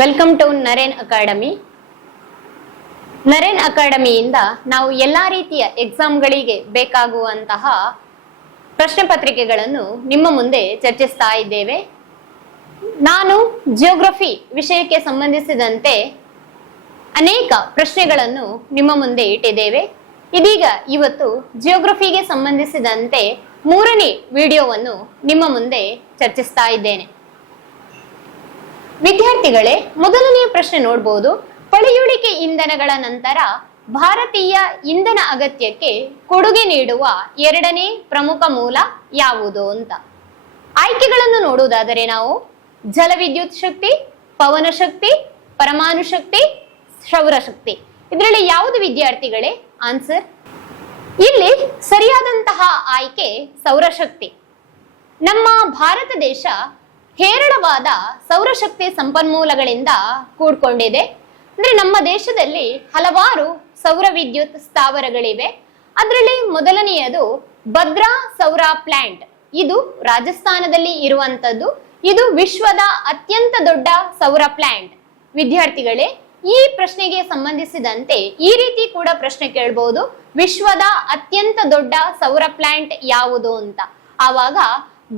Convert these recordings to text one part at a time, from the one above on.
Welcome to Naren academy. Naren ಅಕಾಡೆಮಿಯಿಂದ ನಾವು ಎಲ್ಲಾ ರೀತಿಯ ಎಕ್ಸಾಮ್ಗಳಿಗೆ ಬೇಕಾಗುವಂತಹ ಪ್ರಶ್ನೆ ಪತ್ರಿಕೆಗಳನ್ನು ನಿಮ್ಮ ಮುಂದೆ ಚರ್ಚಿಸ್ತಾ ಇದ್ದೇವೆ. ನಾನು ಜಿಯೋಗ್ರಫಿ ವಿಷಯಕ್ಕೆ ಸಂಬಂಧಿಸಿದಂತೆ ಅನೇಕ ಪ್ರಶ್ನೆಗಳನ್ನು ನಿಮ್ಮ ಮುಂದೆ ಇಟ್ಟಿದ್ದೇವೆ. ಇದೀಗ ಇವತ್ತು ಜಿಯೋಗ್ರಫಿಗೆ ಸಂಬಂಧಿಸಿದಂತೆ ಮೂರನೇ ವಿಡಿಯೋವನ್ನು ನಿಮ್ಮ ಮುಂದೆ ಚರ್ಚಿಸ್ತಾ ಇದ್ದೇನೆ. ವಿದ್ಯಾರ್ಥಿಗಳೇ, ಮೊದಲನೆಯ ಪ್ರಶ್ನೆ ನೋಡಬಹುದು. ಪಳೆಯುಳಿಕೆ ಇಂಧನಗಳ ನಂತರ ಭಾರತೀಯ ಇಂಧನ ಅಗತ್ಯಕ್ಕೆ ಕೊಡುಗೆ ನೀಡುವ ಎರಡನೇ ಪ್ರಮುಖ ಮೂಲ ಯಾವುದು ಅಂತ. ಆಯ್ಕೆಗಳನ್ನು ನೋಡುವುದಾದರೆ ನಾವು ಜಲವಿದ್ಯುತ್ ಶಕ್ತಿ, ಪವನ ಶಕ್ತಿ, ಪರಮಾಣು ಶಕ್ತಿ, ಸೌರಶಕ್ತಿ. ಇದರಲ್ಲಿ ಯಾವುದು ವಿದ್ಯಾರ್ಥಿಗಳೇ ಆನ್ಸರ್? ಇಲ್ಲಿ ಸರಿಯಾದಂತಹ ಆಯ್ಕೆ ಸೌರಶಕ್ತಿ. ನಮ್ಮ ಭಾರತ ದೇಶ ಹೇರಳವಾದ ಸೌರಶಕ್ತಿ ಸಂಪನ್ಮೂಲಗಳಿಂದ ಕೂಡ್ಕೊಂಡಿದೆ. ಅಂದ್ರೆ ನಮ್ಮ ದೇಶದಲ್ಲಿ ಹಲವಾರು ಸೌರ ವಿದ್ಯುತ್ ಸ್ಥಾವರಗಳಿವೆ. ಅದರಲ್ಲಿ ಮೊದಲನೆಯದು ಭದ್ರಾ ಸೌರ ಪ್ಲಾಂಟ್. ಇದು ರಾಜಸ್ಥಾನದಲ್ಲಿ ಇರುವಂತದ್ದು. ಇದು ವಿಶ್ವದ ಅತ್ಯಂತ ದೊಡ್ಡ ಸೌರ ಪ್ಲಾಂಟ್. ವಿದ್ಯಾರ್ಥಿಗಳೇ, ಈ ಪ್ರಶ್ನೆಗೆ ಸಂಬಂಧಿಸಿದಂತೆ ಈ ರೀತಿ ಕೂಡ ಪ್ರಶ್ನೆ ಕೇಳಬಹುದು, ವಿಶ್ವದ ಅತ್ಯಂತ ದೊಡ್ಡ ಸೌರ ಪ್ಲಾಂಟ್ ಯಾವುದು ಅಂತ. ಆವಾಗ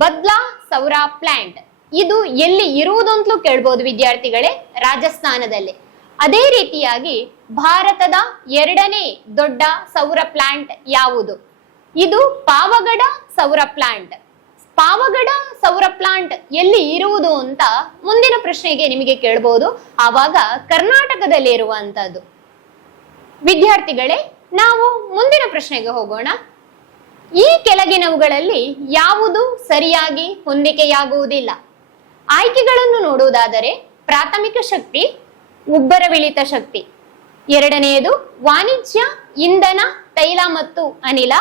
ಭದ್ರಾ ಸೌರ ಪ್ಲಾಂಟ್ ಇದು ಎಲ್ಲಿ ಇರುವುದು ಅಂತಲೂ ಕೇಳ್ಬೋದು ವಿದ್ಯಾರ್ಥಿಗಳೇ, ರಾಜಸ್ಥಾನದಲ್ಲಿ. ಅದೇ ರೀತಿಯಾಗಿ ಭಾರತದ ಎರಡನೇ ದೊಡ್ಡ ಸೌರ ಪ್ಲಾಂಟ್ ಯಾವುದು? ಇದು ಪಾವಗಡ ಸೌರ ಪ್ಲಾಂಟ್. ಪಾವಗಡ ಸೌರ ಪ್ಲಾಂಟ್ ಎಲ್ಲಿ ಇರುವುದು ಅಂತ ಮುಂದಿನ ಪ್ರಶ್ನೆಗೆ ನಿಮಗೆ ಕೇಳಬಹುದು. ಆವಾಗ ಕರ್ನಾಟಕದಲ್ಲಿ ಇರುವಂತದ್ದು. ವಿದ್ಯಾರ್ಥಿಗಳೇ, ನಾವು ಮುಂದಿನ ಪ್ರಶ್ನೆಗೆ ಹೋಗೋಣ. ಈ ಕೆಳಗಿನವುಗಳಲ್ಲಿ ಯಾವುದು ಸರಿಯಾಗಿ ಹೊಂದಿಕೆಯಾಗುವುದಿಲ್ಲ? ಆಯ್ಕೆಗಳನ್ನು ನೋಡುವುದಾದರೆ ಪ್ರಾಥಮಿಕ ಶಕ್ತಿ, ಉಬ್ಬರವಿಳಿತ ಶಕ್ತಿ. ಎರಡನೆಯದು ವಾಣಿಜ್ಯ ಇಂಧನ ತೈಲ ಮತ್ತು ಅನಿಲ.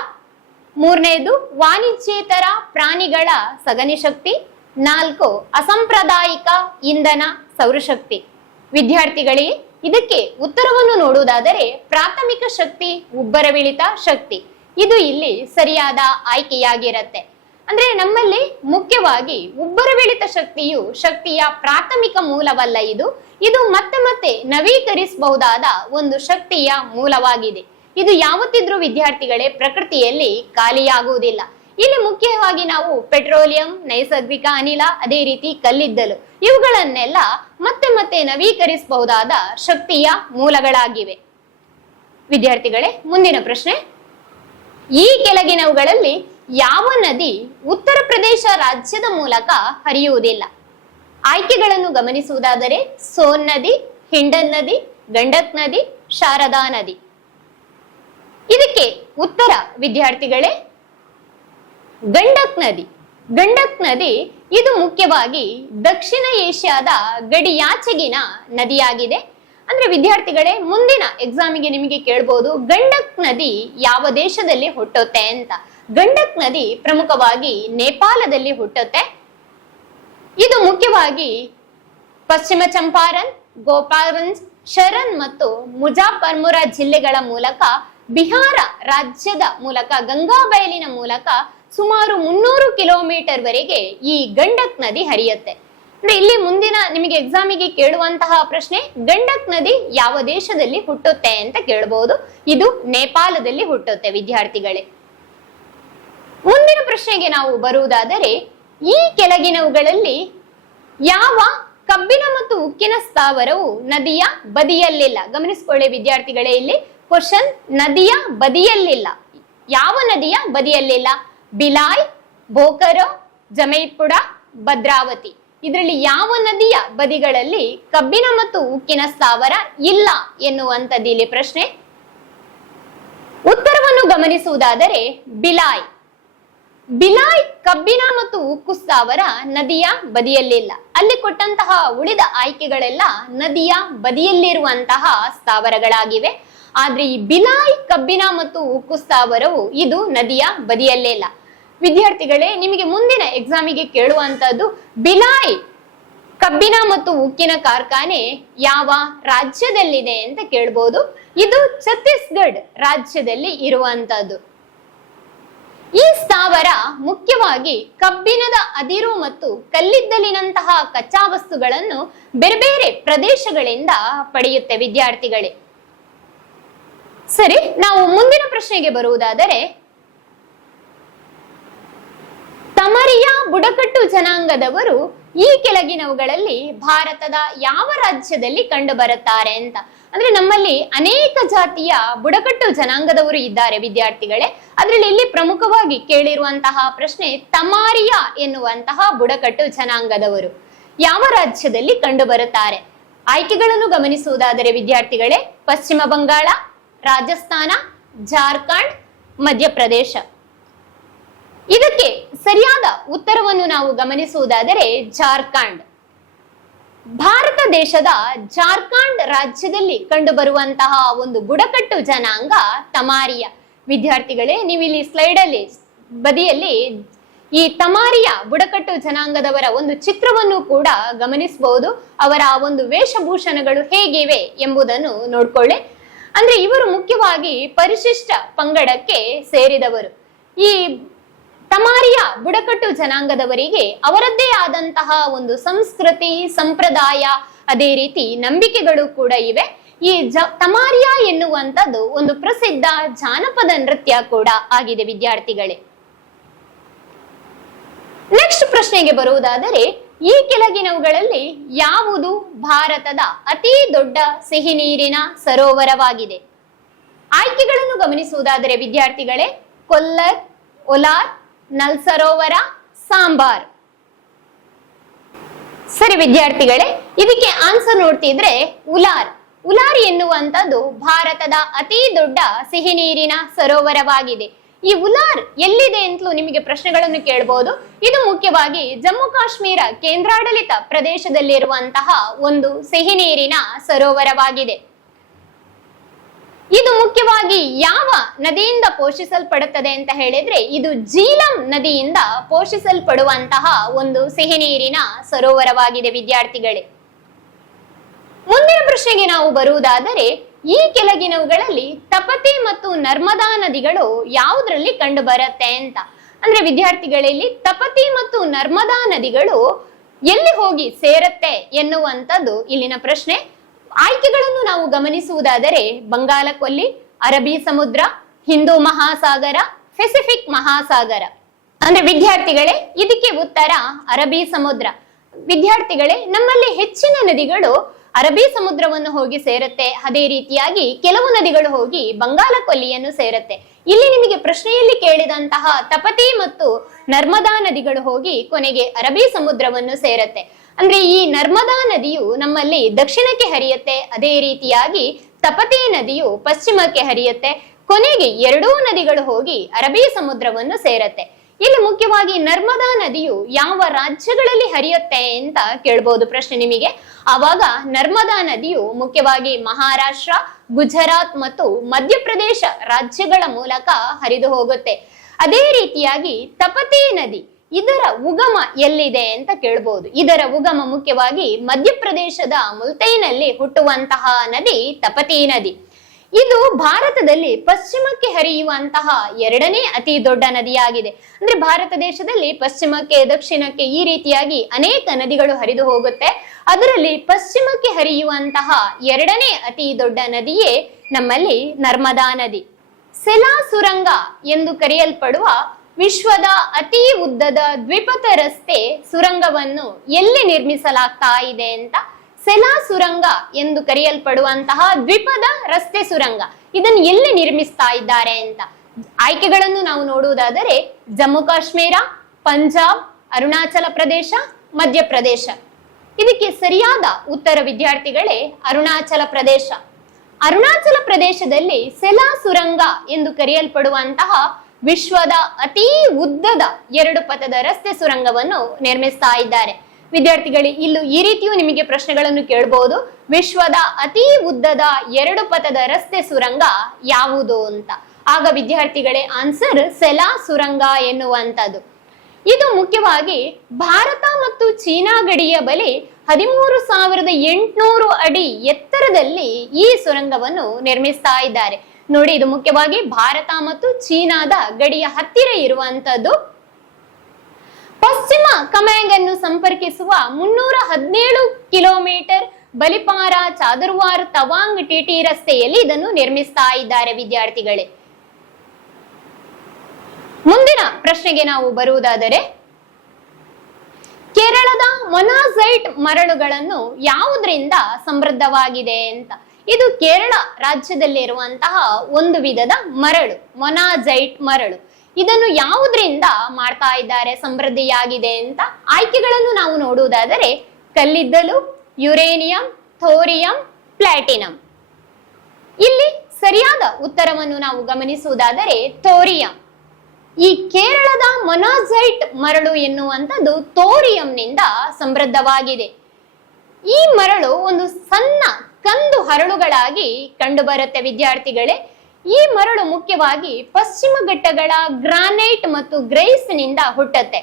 ಮೂರನೆಯದು ವಾಣಿಜ್ಯೇತರ ಪ್ರಾಣಿಗಳ ಸಗಣಿ ಶಕ್ತಿ. 4 ಅಸಾಂಪ್ರದಾಯಿಕ ಇಂಧನ ಸೌರಶಕ್ತಿ. ವಿದ್ಯಾರ್ಥಿಗಳಿಗೆ ಇದಕ್ಕೆ ಉತ್ತರವನ್ನು ನೋಡುವುದಾದರೆ ಪ್ರಾಥಮಿಕ ಶಕ್ತಿ, ಉಬ್ಬರವಿಳಿತ ಶಕ್ತಿ ಇದು ಇಲ್ಲಿ ಸರಿಯಾದ ಆಯ್ಕೆಯಾಗಿರತ್ತೆ. ಅಂದ್ರೆ ನಮ್ಮಲ್ಲಿ ಮುಖ್ಯವಾಗಿ ಉಬ್ಬರವಿಳಿತ ಶಕ್ತಿಯು ಶಕ್ತಿಯ ಪ್ರಾಥಮಿಕ ಮೂಲವಲ್ಲ. ಇದು ಮತ್ತೆ ಮತ್ತೆ ನವೀಕರಿಸಬಹುದಾದ ಒಂದು ಶಕ್ತಿಯ ಮೂಲವಾಗಿದೆ. ಇದು ಯಾವತ್ತಿದ್ರೂ ವಿದ್ಯಾರ್ಥಿಗಳೇ ಪ್ರಕೃತಿಯಲ್ಲಿ ಖಾಲಿಯಾಗುವುದಿಲ್ಲ. ಇಲ್ಲಿ ಮುಖ್ಯವಾಗಿ ನಾವು ಪೆಟ್ರೋಲಿಯಂ, ನೈಸರ್ಗಿಕ ಅನಿಲ, ಅದೇ ರೀತಿ ಕಲ್ಲಿದ್ದಲು ಇವುಗಳನ್ನೆಲ್ಲ ಮತ್ತೆ ಮತ್ತೆ ನವೀಕರಿಸಬಹುದಾದ ಶಕ್ತಿಯ ಮೂಲಗಳಾಗಿವೆ. ವಿದ್ಯಾರ್ಥಿಗಳೇ, ಮುಂದಿನ ಪ್ರಶ್ನೆ. ಈ ಕೆಳಗಿನವುಗಳಲ್ಲಿ ಯಾವ ನದಿ ಉತ್ತರ ಪ್ರದೇಶ ರಾಜ್ಯದ ಮೂಲಕ ಹರಿಯುವುದಿಲ್ಲ? ಆಯ್ಕೆಗಳನ್ನು ಗಮನಿಸುವುದಾದರೆ ಸೋನ್ ನದಿ, ಹಿಂಡನ್ ನದಿ, ಗಂಡಕ್ ನದಿ, ಶಾರದಾ ನದಿ. ಇದಕ್ಕೆ ಉತ್ತರ ವಿದ್ಯಾರ್ಥಿಗಳೇ ಗಂಡಕ್ ನದಿ. ಗಂಡಕ್ ನದಿ ಇದು ಮುಖ್ಯವಾಗಿ ದಕ್ಷಿಣ ಏಷ್ಯಾದ ಗಡಿಯಾಚೆಗಿನ ನದಿಯಾಗಿದೆ. ಅಂದ್ರೆ ವಿದ್ಯಾರ್ಥಿಗಳೇ, ಮುಂದಿನ ಎಕ್ಸಾಮಿಗೆ ನಿಮಗೆ ಕೇಳಬಹುದು ಗಂಡಕ್ ನದಿ ಯಾವ ದೇಶದಲ್ಲಿ ಹುಟ್ಟುತ್ತೆ ಅಂತ. ಗಂಡಕ್ ನದಿ ಪ್ರಮುಖವಾಗಿ ನೇಪಾಳದಲ್ಲಿ ಹುಟ್ಟುತ್ತೆ. ಇದು ಮುಖ್ಯವಾಗಿ ಪಶ್ಚಿಮ ಚಂಪಾರಣ್, ಗೋಪಾಲ್ಗಂಜ್, ಶರಣ್ ಮತ್ತು ಮುಜಾಫರ್ಪುರ ಜಿಲ್ಲೆಗಳ ಮೂಲಕ ಬಿಹಾರ ರಾಜ್ಯದ ಮೂಲಕ ಗಂಗಾ ಬಯಲಿನ ಮೂಲಕ ಸುಮಾರು 300 ಕಿಲೋಮೀಟರ್ ವರೆಗೆ ಈ ಗಂಡಕ್ ನದಿ ಹರಿಯುತ್ತೆ. ಅಂದ್ರೆ ಇಲ್ಲಿ ಮುಂದಿನ ನಿಮಗೆ ಎಕ್ಸಾಮಿಗೆ ಕೇಳುವಂತಹ ಪ್ರಶ್ನೆ ಗಂಡಕ್ ನದಿ ಯಾವ ದೇಶದಲ್ಲಿ ಹುಟ್ಟುತ್ತೆ ಅಂತ ಕೇಳಬಹುದು. ಇದು ನೇಪಾಳದಲ್ಲಿ ಹುಟ್ಟುತ್ತೆ ವಿದ್ಯಾರ್ಥಿಗಳೇ. ಮುಂದಿನ ಪ್ರಶ್ನೆಗೆ ನಾವು ಬರುವುದಾದರೆ ಈ ಕೆಳಗಿನವುಗಳಲ್ಲಿ ಯಾವ ಕಬ್ಬಿಣ ಮತ್ತು ಉಕ್ಕಿನ ಸ್ಥಾವರವು ನದಿಯ ಬದಿಯಲ್ಲಿಲ್ಲ? ಗಮನಿಸಿಕೊಳ್ಳಿ ವಿದ್ಯಾರ್ಥಿಗಳೇ, ಇಲ್ಲಿ ಕ್ವಶನ್ ನದಿಯ ಬದಿಯಲ್ಲಿಲ್ಲ. ಯಾವ ನದಿಯ ಬದಿಯಲ್ಲಿಲ್ಲ? ಬಿಲಾಯ್, ಬೋಕರೋ, ಜಮೈಪುರ, ಭದ್ರಾವತಿ. ಇದರಲ್ಲಿ ಯಾವ ನದಿಯ ಬದಿಗಳಲ್ಲಿ ಕಬ್ಬಿಣ ಮತ್ತು ಉಕ್ಕಿನ ಸ್ಥಾವರ ಇಲ್ಲ ಎನ್ನುವಂಥದ್ದು ಇಲ್ಲಿ ಪ್ರಶ್ನೆ. ಉತ್ತರವನ್ನು ಗಮನಿಸುವುದಾದರೆ ಬಿಲಾಯ್. ಬಿಲಾಯ್ ಕಬ್ಬಿಣ ಮತ್ತು ಉಕ್ಕು ಸ್ಥಾವರ ನದಿಯ ಬದಿಯಲ್ಲಿಲ್ಲ. ಅಲ್ಲಿ ಕೊಟ್ಟಂತಹ ಉಳಿದ ಆಯ್ಕೆಗಳೆಲ್ಲ ನದಿಯ ಬದಿಯಲ್ಲಿರುವಂತಹ ಸ್ಥಾವರಗಳಾಗಿವೆ. ಆದ್ರೆ ಈ ಬಿಲಾಯ್ ಕಬ್ಬಿಣ ಮತ್ತು ಉಕ್ಕು ಸ್ಥಾವರವು ಇದು ನದಿಯ ಬದಿಯಲ್ಲಿಲ್ಲ. ವಿದ್ಯಾರ್ಥಿಗಳೇ, ನಿಮಗೆ ಮುಂದಿನ ಎಕ್ಸಾಮಿಗೆ ಕೇಳುವಂತದ್ದು ಬಿಲಾಯ್ ಕಬ್ಬಿಣ ಮತ್ತು ಉಕ್ಕಿನ ಕಾರ್ಖಾನೆ ಯಾವ ರಾಜ್ಯದಲ್ಲಿದೆ ಅಂತ ಕೇಳಬಹುದು. ಇದು ಛತ್ತೀಸ್ಗಢ ರಾಜ್ಯದಲ್ಲಿ ಇರುವಂತದ್ದು. ಈ ಸ್ಥಾವರ ಮುಖ್ಯವಾಗಿ ಕಬ್ಬಿಣದ ಅದಿರು ಮತ್ತು ಕಲ್ಲಿದ್ದಲಿನಂತಹ ಕಚ್ಚಾ ವಸ್ತುಗಳನ್ನು ಬೇರೆ ಬೇರೆ ಪ್ರದೇಶಗಳಿಂದ ಪಡೆಯುತ್ತೆ ವಿದ್ಯಾರ್ಥಿಗಳೇ. ಸರಿ, ನಾವು ಮುಂದಿನ ಪ್ರಶ್ನೆಗೆ ಬರುವುದಾದರೆ, ತಮರಿಯಾ ಬುಡಕಟ್ಟು ಜನಾಂಗದವರು ಈ ಕೆಳಗಿನವುಗಳಲ್ಲಿ ಭಾರತದ ಯಾವ ರಾಜ್ಯದಲ್ಲಿ ಕಂಡು ಬರುತ್ತಾರೆ ಅಂತ. ಅಂದ್ರೆ ನಮ್ಮಲ್ಲಿ ಅನೇಕ ಜಾತಿಯ ಬುಡಕಟ್ಟು ಜನಾಂಗದವರು ಇದ್ದಾರೆ ವಿದ್ಯಾರ್ಥಿಗಳೇ. ಅದರಲ್ಲಿ ಇಲ್ಲಿ ಪ್ರಮುಖವಾಗಿ ಕೇಳಿರುವಂತಹ ಪ್ರಶ್ನೆ ತಮಾರಿಯಾ ಎನ್ನುವಂತಹ ಬುಡಕಟ್ಟು ಜನಾಂಗದವರು ಯಾವ ರಾಜ್ಯದಲ್ಲಿ ಕಂಡು ಬರುತ್ತಾರೆ. ಆಯ್ಕೆಗಳನ್ನು ಗಮನಿಸುವುದಾದರೆ ವಿದ್ಯಾರ್ಥಿಗಳೇ, ಪಶ್ಚಿಮ ಬಂಗಾಳ, ರಾಜಸ್ಥಾನ, ಜಾರ್ಖಂಡ್, ಮಧ್ಯಪ್ರದೇಶ. ಇದಕ್ಕೆ ಸರಿಯಾದ ಉತ್ತರವನ್ನು ನಾವು ಗಮನಿಸುವುದಾದರೆ ಜಾರ್ಖಂಡ್. ಭಾರತ ದೇಶದ ಜಾರ್ಖಂಡ್ ರಾಜ್ಯದಲ್ಲಿ ಕಂಡು ಬರುವಂತಹ ಒಂದು ಬುಡಕಟ್ಟು ಜನಾಂಗ ತಮಾರಿಯಾ. ವಿದ್ಯಾರ್ಥಿಗಳೇ, ನೀವು ಇಲ್ಲಿ ಸ್ಲೈಡ್ ಅಲ್ಲಿ ಬದಿಯಲ್ಲಿ ಈ ತಮಾರಿಯಾ ಬುಡಕಟ್ಟು ಜನಾಂಗದವರ ಒಂದು ಚಿತ್ರವನ್ನು ಕೂಡ ಗಮನಿಸಬಹುದು. ಅವರ ಒಂದು ವೇಷಭೂಷಣಗಳು ಹೇಗಿವೆ ಎಂಬುದನ್ನು ನೋಡ್ಕೊಳ್ಳಿ. ಅಂದ್ರೆ ಇವರು ಮುಖ್ಯವಾಗಿ ಪರಿಶಿಷ್ಟ ಪಂಗಡಕ್ಕೆ ಸೇರಿದವರು. ಈ ತಮಾರಿಯಾ ಬುಡಕಟ್ಟು ಜನಾಂಗದವರಿಗೆ ಅವರದ್ದೇ ಆದಂತಹ ಒಂದು ಸಂಸ್ಕೃತಿ, ಸಂಪ್ರದಾಯ, ಅದೇ ರೀತಿ ನಂಬಿಕೆಗಳು ಕೂಡ ಇವೆ. ಈ ತಮಾರಿಯಾ ಎನ್ನುವಂಥದ್ದು ಒಂದು ಪ್ರಸಿದ್ಧ ಜಾನಪದ ನೃತ್ಯ ಕೂಡ ಆಗಿದೆ ವಿದ್ಯಾರ್ಥಿಗಳೇ. ನೆಕ್ಸ್ಟ್ ಪ್ರಶ್ನೆಗೆ ಬರುವುದಾದರೆ, ಈ ಕೆಳಗಿನವುಗಳಲ್ಲಿ ಯಾವುದು ಭಾರತದ ಅತಿ ದೊಡ್ಡ ಸಿಹಿ ನೀರಿನ ಸರೋವರವಾಗಿದೆ. ಆಯ್ಕೆಗಳನ್ನು ಗಮನಿಸುವುದಾದರೆ ವಿದ್ಯಾರ್ಥಿಗಳೇ, ಕೊಲ್ಲರ್, ಒಲಾರ್, ನಲ್ ಸರೋವರ, ಸಾಂಬಾರ್. ಸರಿ ವಿದ್ಯಾರ್ಥಿಗಳೇ, ಇದಕ್ಕೆ ಆನ್ಸರ್ ನೋಡ್ತಿದ್ರೆ ಉಲಾರ್. ಉಲಾರ್ ಎನ್ನುವಂಥದ್ದು ಭಾರತದ ಅತಿ ದೊಡ್ಡ ಸಿಹಿ ನೀರಿನ ಸರೋವರವಾಗಿದೆ. ಈ ಉಲಾರ್ ಎಲ್ಲಿದೆ ಅಂತಲೂ ನಿಮಗೆ ಪ್ರಶ್ನೆಗಳನ್ನು ಕೇಳಬಹುದು. ಇದು ಮುಖ್ಯವಾಗಿ ಜಮ್ಮು ಕಾಶ್ಮೀರ ಕೇಂದ್ರಾಡಳಿತ ಪ್ರದೇಶದಲ್ಲಿರುವಂತಹ ಒಂದು ಸಿಹಿ ನೀರಿನ ಸರೋವರವಾಗಿದೆ. ಇದು ಮುಖ್ಯವಾಗಿ ಯಾವ ನದಿಯಿಂದ ಪೋಷಿಸಲ್ಪಡುತ್ತದೆ ಅಂತ ಹೇಳಿದ್ರೆ, ಇದು ಜೀಲಂ ನದಿಯಿಂದ ಪೋಷಿಸಲ್ಪಡುವಂತಹ ಒಂದು ಸಿಹಿ ನೀರಿನ ಸರೋವರವಾಗಿದೆ ವಿದ್ಯಾರ್ಥಿಗಳೇ. ಮುಂದಿನ ಪ್ರಶ್ನೆಗೆ ನಾವು ಬರುವುದಾದರೆ, ಈ ಕೆಳಗಿನವುಗಳಲ್ಲಿ ತಪತಿ ಮತ್ತು ನರ್ಮದಾ ನದಿಗಳು ಯಾವುದರಲ್ಲಿ ಕಂಡು ಬರುತ್ತೆ ಅಂತ. ಅಂದ್ರೆ ವಿದ್ಯಾರ್ಥಿಗಳಲ್ಲಿ ತಪತಿ ಮತ್ತು ನರ್ಮದಾ ನದಿಗಳು ಎಲ್ಲಿ ಹೋಗಿ ಸೇರತ್ತೆ ಎನ್ನುವಂಥದ್ದು ಇಲ್ಲಿನ ಪ್ರಶ್ನೆ. ಆಯ್ಕೆಗಳನ್ನು ನಾವು ಗಮನಿಸುವುದಾದರೆ ಬಂಗಾಳ ಕೊಲ್ಲಿ, ಅರಬ್ಬಿ ಸಮುದ್ರ, ಹಿಂದೂ ಮಹಾಸಾಗರ, ಪೆಸಿಫಿಕ್ ಮಹಾಸಾಗರ. ಅಂದ್ರೆ ವಿದ್ಯಾರ್ಥಿಗಳೇ, ಇದಕ್ಕೆ ಉತ್ತರ ಅರಬ್ಬಿ ಸಮುದ್ರ. ವಿದ್ಯಾರ್ಥಿಗಳೇ, ನಮ್ಮಲ್ಲಿ ಹೆಚ್ಚಿನ ನದಿಗಳು ಅರಬ್ಬಿ ಸಮುದ್ರವನ್ನು ಹೋಗಿ ಸೇರುತ್ತೆ. ಅದೇ ರೀತಿಯಾಗಿ ಕೆಲವು ನದಿಗಳು ಹೋಗಿ ಬಂಗಾಳ ಕೊಲ್ಲಿಯನ್ನು ಸೇರುತ್ತೆ. ಇಲ್ಲಿ ನಿಮಗೆ ಪ್ರಶ್ನೆಯಲ್ಲಿ ಕೇಳಿದಂತಹ ತಪತಿ ಮತ್ತು ನರ್ಮದಾ ನದಿಗಳು ಹೋಗಿ ಕೊನೆಗೆ ಅರಬ್ಬಿ ಸಮುದ್ರವನ್ನು ಸೇರುತ್ತೆ. ಅಂದ್ರೆ ಈ ನರ್ಮದಾ ನದಿಯು ನಮ್ಮಲ್ಲಿ ದಕ್ಷಿಣಕ್ಕೆ ಹರಿಯುತ್ತೆ, ಅದೇ ರೀತಿಯಾಗಿ ತಪತಿ ನದಿಯು ಪಶ್ಚಿಮಕ್ಕೆ ಹರಿಯುತ್ತೆ. ಕೊನೆಗೆ ಎರಡೂ ನದಿಗಳು ಹೋಗಿ ಅರಬ್ಬಿ ಸಮುದ್ರವನ್ನು ಸೇರತ್ತೆ. ಇಲ್ಲಿ ಮುಖ್ಯವಾಗಿ ನರ್ಮದಾ ನದಿಯು ಯಾವ ರಾಜ್ಯಗಳಲ್ಲಿ ಹರಿಯುತ್ತೆ ಅಂತ ಕೇಳ್ಬೋದು ಪ್ರಶ್ನೆ ನಿಮಗೆ. ಆವಾಗ ನರ್ಮದಾ ನದಿಯು ಮುಖ್ಯವಾಗಿ ಮಹಾರಾಷ್ಟ್ರ, ಗುಜರಾತ್ ಮತ್ತು ಮಧ್ಯಪ್ರದೇಶ ರಾಜ್ಯಗಳ ಮೂಲಕ ಹರಿದು ಹೋಗುತ್ತೆ. ಅದೇ ರೀತಿಯಾಗಿ ತಪತಿ ನದಿ ಇದರ ಉಗಮ ಎಲ್ಲಿದೆ ಅಂತ ಕೇಳ್ಬೋದು. ಇದರ ಉಗಮ ಮುಖ್ಯವಾಗಿ ಮಧ್ಯಪ್ರದೇಶದ ಮುಲ್ತೈನಲ್ಲಿ ಹುಟ್ಟುವಂತಹ ನದಿ ತಪತಿ ನದಿ. ಇದು ಭಾರತದಲ್ಲಿ ಪಶ್ಚಿಮಕ್ಕೆ ಹರಿಯುವಂತಹ ಎರಡನೇ ಅತಿ ದೊಡ್ಡ ನದಿಯಾಗಿದೆ. ಅಂದ್ರೆ ಭಾರತ ದೇಶದಲ್ಲಿ ಪಶ್ಚಿಮಕ್ಕೆ, ದಕ್ಷಿಣಕ್ಕೆ ಈ ರೀತಿಯಾಗಿ ಅನೇಕ ನದಿಗಳು ಹರಿದು ಹೋಗುತ್ತೆ. ಅದರಲ್ಲಿ ಪಶ್ಚಿಮಕ್ಕೆ ಹರಿಯುವಂತಹ ಎರಡನೇ ಅತಿ ದೊಡ್ಡ ನದಿಯೇ ನಮ್ಮಲ್ಲಿ ನರ್ಮದಾ ನದಿ. ಸೆಲಾ ಸುರಂಗ ಎಂದು ಕರೆಯಲ್ಪಡುವ ವಿಶ್ವದ ಅತಿ ಉದ್ದದ ದ್ವಿಪಥ ರಸ್ತೆ ಸುರಂಗವನ್ನು ಎಲ್ಲಿ ನಿರ್ಮಿಸಲಾಗ್ತಾ ಇದೆ ಅಂತ. ಸೆಲಾ ಸುರಂಗ ಎಂದು ಕರೆಯಲ್ಪಡುವಂತಹ ದ್ವಿಪಥ ರಸ್ತೆ ಸುರಂಗ ಇದನ್ನು ಎಲ್ಲಿ ನಿರ್ಮಿಸ್ತಾ ಇದ್ದಾರೆ ಅಂತ. ಆಯ್ಕೆಗಳನ್ನು ನಾವು ನೋಡುವುದಾದರೆ ಜಮ್ಮು ಕಾಶ್ಮೀರ, ಪಂಜಾಬ್, ಅರುಣಾಚಲ ಪ್ರದೇಶ, ಮಧ್ಯಪ್ರದೇಶ. ಇದಕ್ಕೆ ಸರಿಯಾದ ಉತ್ತರ ವಿದ್ಯಾರ್ಥಿಗಳೇ ಅರುಣಾಚಲ ಪ್ರದೇಶ. ಅರುಣಾಚಲ ಪ್ರದೇಶದಲ್ಲಿ ಸೆಲಾ ಸುರಂಗ ಎಂದು ಕರೆಯಲ್ಪಡುವಂತಹ ವಿಶ್ವದ ಅತಿ ಉದ್ದದ 2 ಪಥದ ರಸ್ತೆ ಸುರಂಗವನ್ನು ನಿರ್ಮಿಸ್ತಾ ಇದ್ದಾರೆ. ವಿದ್ಯಾರ್ಥಿಗಳೇ, ಇಲ್ಲೂ ಈ ರೀತಿಯೂ ನಿಮಗೆ ಪ್ರಶ್ನೆಗಳನ್ನು ಕೇಳಬಹುದು. ವಿಶ್ವದ ಅತಿ ಉದ್ದದ 2 ಪಥದ ರಸ್ತೆ ಸುರಂಗ ಯಾವುದು ಅಂತ. ಆಗ ವಿದ್ಯಾರ್ಥಿಗಳೇ ಆನ್ಸರ್ ಸೆಲಾ ಸುರಂಗ ಎನ್ನುವಂಥದ್ದು. ಇದು ಮುಖ್ಯವಾಗಿ ಭಾರತ ಮತ್ತು ಚೀನಾ ಗಡಿಯ ಬಳಿ 13,800 ಅಡಿ ಎತ್ತರದಲ್ಲಿ ಈ ಸುರಂಗವನ್ನು ನಿರ್ಮಿಸ್ತಾ ಇದ್ದಾರೆ. ನೋಡಿ, ಇದು ಮುಖ್ಯವಾಗಿ ಭಾರತ ಮತ್ತು ಚೀನಾದ ಗಡಿಯ ಹತ್ತಿರ ಇರುವಂತದ್ದು. ಪಶ್ಚಿಮ ಕಮ್ಯಾಂಗ್ ಅನ್ನು ಸಂಪರ್ಕಿಸುವ 317 ಕಿಲೋಮೀಟರ್ ಬಲಿಪಾರ ಚಾದರ್ವಾರ್ ತವಾಂಗ್ ಟಿಟಿ ರಸ್ತೆಯಲ್ಲಿ ಇದನ್ನು ನಿರ್ಮಿಸ್ತಾ ಇದ್ದಾರೆ ವಿದ್ಯಾರ್ಥಿಗಳೇ. ಮುಂದಿನ ಪ್ರಶ್ನೆಗೆ ನಾವು ಬರುವುದಾದರೆ, ಕೇರಳದ ಮೊನಾಝೈಟ್ ಮರಳುಗಳನ್ನು ಯಾವುದರಿಂದ ಸಮೃದ್ಧವಾಗಿದೆ ಅಂತ. ಇದು ಕೇರಳ ರಾಜ್ಯದಲ್ಲಿರುವಂತಹ ಒಂದು ವಿಧದ ಮರಳು, ಮೊನಾಝೈಟ್ ಮರಳು. ಇದನ್ನು ಯಾವುದರಿಂದ ಮಾಡ್ತಾ ಇದ್ದಾರೆ ಸಮೃದ್ಧಿಯಾಗಿದೆ ಅಂತ. ಆಯ್ಕೆಗಳನ್ನು ನಾವು ನೋಡುವುದಾದರೆ, ಕಲ್ಲಿದ್ದಲು, ಯುರೇನಿಯಂ, ಥೋರಿಯಂ, ಪ್ಲಾಟಿನಂ. ಇಲ್ಲಿ ಸರಿಯಾದ ಉತ್ತರವನ್ನು ನಾವು ಗಮನಿಸುವುದಾದರೆ ಥೋರಿಯಂ. ಈ ಕೇರಳದ ಮೊನಾಝೈಟ್ ಮರಳು ಎನ್ನುವಂಥದ್ದು ಥೋರಿಯಂನಿಂದ ಸಮೃದ್ಧವಾಗಿದೆ. ಈ ಮರಳು ಒಂದು ಸಣ್ಣ ಕಂದು ಹರಳುಗಳಾಗಿ ಕಂಡುಬರುತ್ತೆ ವಿದ್ಯಾರ್ಥಿಗಳೇ. ಈ ಮರಳು ಮುಖ್ಯವಾಗಿ ಪಶ್ಚಿಮ ಘಟ್ಟಗಳ ಗ್ರಾನೈಟ್ ಮತ್ತು ಗ್ರೈಸ್ ನಿಂದ ಹುಟ್ಟುತ್ತೆ.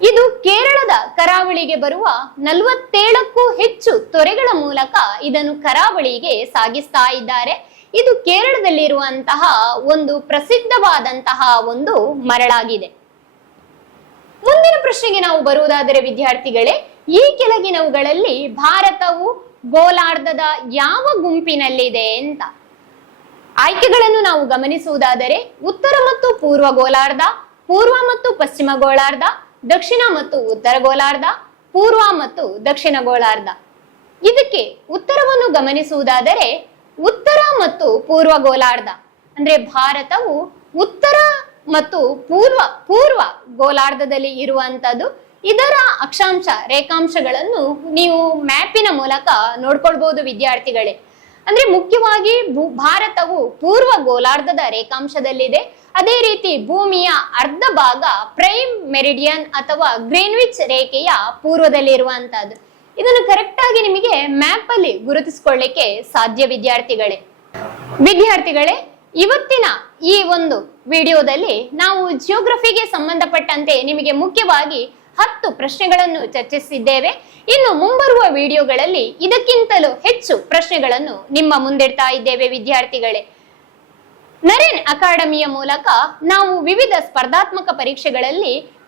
ಇದು ಕೇರಳದ ಕರಾವಳಿಗೆ ಬರುವ 47ಕ್ಕೂ ಹೆಚ್ಚು ತೊರೆಗಳ ಮೂಲಕ ಇದನ್ನು ಕರಾವಳಿಗೆ ಸಾಗಿಸ್ತಾ ಇದ್ದಾರೆ. ಇದು ಕೇರಳದಲ್ಲಿರುವಂತಹ ಒಂದು ಪ್ರಸಿದ್ಧವಾದಂತಹ ಒಂದು ಮರಳಾಗಿದೆ. ಮುಂದಿನ ಪ್ರಶ್ನೆಗೆ ನಾವು ಬರುವುದಾದರೆ ವಿದ್ಯಾರ್ಥಿಗಳೇ, ಈ ಕೆಳಗಿನವುಗಳಲ್ಲಿ ಭಾರತವು ಗೋಲಾರ್ಧದ ಯಾವ ಗುಂಪಿನಲ್ಲಿದೆ ಅಂತ. ಆಯ್ಕೆಗಳನ್ನು ನಾವು ಗಮನಿಸುವುದಾದರೆ, ಉತ್ತರ ಮತ್ತು ಪೂರ್ವ ಗೋಲಾರ್ಧ, ಪೂರ್ವ ಮತ್ತು ಪಶ್ಚಿಮ ಗೋಲಾರ್ಧ, ದಕ್ಷಿಣ ಮತ್ತು ಉತ್ತರ ಗೋಲಾರ್ಧ, ಪೂರ್ವ ಮತ್ತು ದಕ್ಷಿಣ ಗೋಲಾರ್ಧ. ಇದಕ್ಕೆ ಉತ್ತರವನ್ನು ಗಮನಿಸುವುದಾದರೆ, ಉತ್ತರ ಮತ್ತು ಪೂರ್ವ ಗೋಲಾರ್ಧ. ಅಂದ್ರೆ ಭಾರತವು ಉತ್ತರ ಮತ್ತು ಪೂರ್ವ ಗೋಲಾರ್ಧದಲ್ಲಿ ಇರುವಂತದ್ದು. ಇದರ ಅಕ್ಷಾಂಶ ರೇಖಾಂಶಗಳನ್ನು ನೀವು ಮ್ಯಾಪಿನ ಮೂಲಕ ನೋಡ್ಕೊಳ್ಬಹುದು ವಿದ್ಯಾರ್ಥಿಗಳೇ. ಅಂದ್ರೆ ಮುಖ್ಯವಾಗಿ ಭಾರತವು ಪೂರ್ವ ಗೋಲಾರ್ಧದ ರೇಖಾಂಶದಲ್ಲಿದೆ. ಅದೇ ರೀತಿ ಭೂಮಿಯ ಅರ್ಧ ಭಾಗ ಪ್ರೈಮ್ ಮೆರಿಡಿಯನ್ ಅಥವಾ ಗ್ರೀನ್ವಿಚ್ ರೇಖೆಯ ಪೂರ್ವದಲ್ಲಿರುವಂತಹದ್ದು. ಇದನ್ನು ಕರೆಕ್ಟ್ ಆಗಿ ನಿಮಗೆ ಮ್ಯಾಪ್ ಅಲ್ಲಿ ಗುರುತಿಸಿಕೊಳ್ಳಿಕ್ಕೆ ಸಾಧ್ಯ ವಿದ್ಯಾರ್ಥಿಗಳೇ. ಇವತ್ತಿನ ಈ ಒಂದು ವಿಡಿಯೋದಲ್ಲಿ ನಾವು ಜಿಯೋಗ್ರಫಿಗೆ ಸಂಬಂಧಪಟ್ಟಂತೆ ನಿಮಗೆ ಮುಖ್ಯವಾಗಿ 10 ಪ್ರಶ್ನೆಗಳನ್ನು ಚರ್ಚಿಸಿದ್ದೇವೆ. ಇನ್ನು ಮುಂಬರುವ ವಿಡಿಯೋಗಳಲ್ಲಿ ಇದಕ್ಕಿಂತಲೂ ಹೆಚ್ಚು ಪ್ರಶ್ನೆಗಳನ್ನು ನಿಮ್ಮ ಮುಂದಿಡ್ತಾ ಇದ್ದೇವೆ ವಿದ್ಯಾರ್ಥಿಗಳೇ. ನರೇನ್ ಅಕಾಡೆಮಿಯ ಮೂಲಕ ನಾವು ವಿವಿಧ ಸ್ಪರ್ಧಾತ್ಮಕ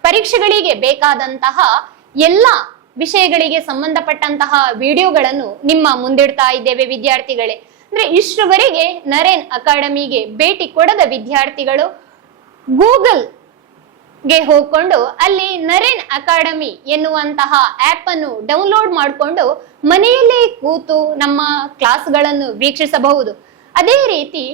ಪರೀಕ್ಷೆಗಳಿಗೆ ಬೇಕಾದಂತಹ ಎಲ್ಲ ವಿಷಯಗಳಿಗೆ ಸಂಬಂಧಪಟ್ಟಂತಹ ವಿಡಿಯೋಗಳನ್ನು ನಿಮ್ಮ ಮುಂದಿಡ್ತಾ ಇದ್ದೇವೆ ವಿದ್ಯಾರ್ಥಿಗಳೇ. ಅಂದ್ರೆ ಇಷ್ಟರವರೆಗೆ ನರೇನ್ ಅಕಾಡೆಮಿಗೆ ಭೇಟಿ ಕೊಡದ ವಿದ್ಯಾರ್ಥಿಗಳು ಗೂಗಲ್ಗೆ ಹೋಗ್ಕೊಂಡು ಅಲ್ಲಿ ನರೇನ್ ಅಕಾಡೆಮಿ ಎನ್ನುವಂತಹ ಆಪ್ ಅನ್ನು ಡೌನ್ಲೋಡ್ ಮಾಡಿಕೊಂಡು ಮನೆಯಲ್ಲೇ ಕೂತು ನಮ್ಮ ಕ್ಲಾಸ್ಗಳನ್ನು ವೀಕ್ಷಿಸಬಹುದು. ಅದೇ ರೀತಿ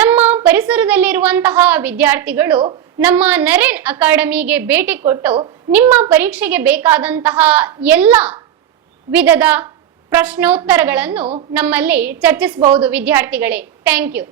ನಮ್ಮ ಪರಿಸರದಲ್ಲಿರುವಂತಹ ವಿದ್ಯಾರ್ಥಿಗಳು ನಮ್ಮ ನರೇನ್ ಅಕಾಡೆಮಿಗೆ ಭೇಟಿ ಕೊಟ್ಟು ನಿಮ್ಮ ಪರೀಕ್ಷೆಗೆ ಬೇಕಾದಂತಹ ಎಲ್ಲ ವಿಧದ ಪ್ರಶ್ನೋತ್ತರಗಳನ್ನು ನಮ್ಮಲ್ಲಿ ಚರ್ಚಿಸಬಹುದು ವಿದ್ಯಾರ್ಥಿಗಳೇ. Thank you.